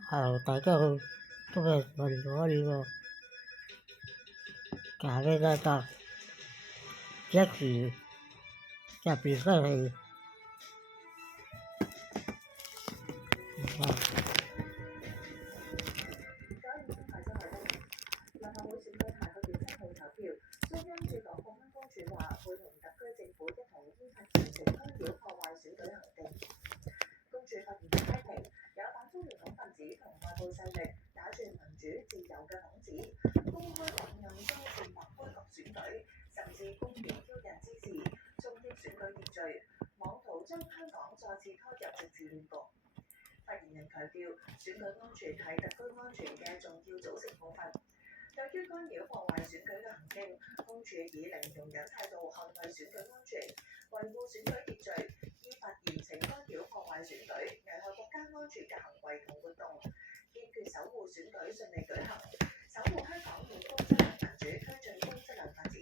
Hello，大家好，今日問咗呢個咖啡拉達即時入邊失去立法會選舉下個月7號投票，中央駐港國安公署話會同特區政府一同依法嚴懲干擾破壞選舉行徑。公署發言人批評有反中亂港分子同外部勢力打住民主自由嘅幌子，公開講暗中煽惑恢復選舉，甚至公然挑釁滋事，衝擊選舉秩序，妄圖將香港再次拖入政治亂局。發言人強調，選舉安全係特區安全嘅重要組成部分。對於干擾破壞選舉嘅行徑，公署以零容忍態度捍衛選舉安全，維護選舉秩序，依法嚴懲干擾破壞選舉、危害國家安全嘅行為同活動，堅決守護選舉順利舉行，守護香港以高質量民主推進高質量發展。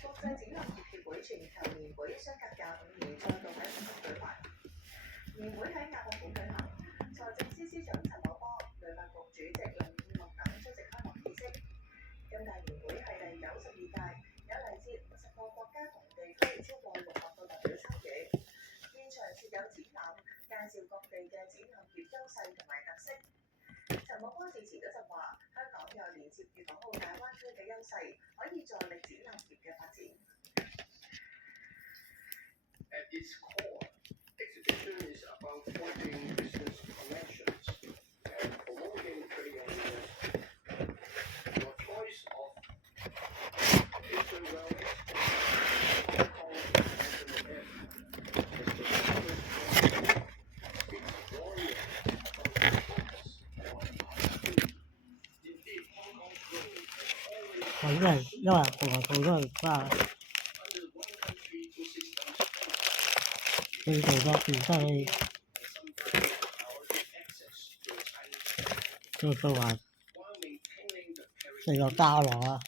國際展覽業協會全球年會相隔25年再度喺香港舉辦，年會喺亞博館舉行，財政司司長陳茂波、旅發局主席林建岳等出席開幕儀式。今屆年會係第92屆，有嚟自50個國家同地區超過600個代表參與。現場設有展覽，介紹各地嘅展覽業優勢同埋特色。陳茂波致辭嗰陣話：香港有連接粵港澳大灣區嘅優勢，可以助力展覽業嘅發展。At its core, exhibition is about forging business connections and promoting trade unions. Your choice of Asian Wellness, Hong Kong International Airport, has been speaks volumes about the focus on opportunity. Indeed, Hong Kong's growth has 我 always 因為同埋做咗而家 under one country, two systems. 你做咗變失去做做話成個交流啊！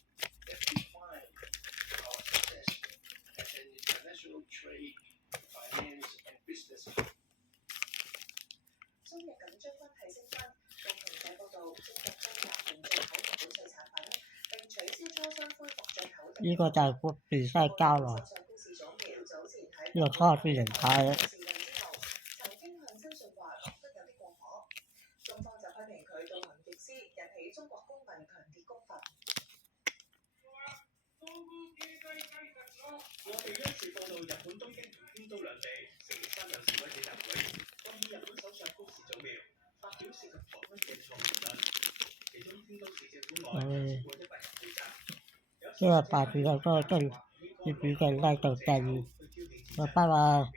中日緊張關係升溫，共同社報道，中國將暫停進口日本水產品，並取消磋商恢復進口。呢個就係個變失去交流，呢個初始形態啊！曾經向新信話覺得有啲過火，中方就批評佢倒行逆施，引起中國公民強烈公憤。我哋一處報道，日本東京同京都兩地星期三有示威者集會，抗議日本首相高市早苗發表涉及台灣嘅錯誤言論，其中京都市政府內超過100人被襲。因為8月有個跟住表嘅拉到第二，我爸爸。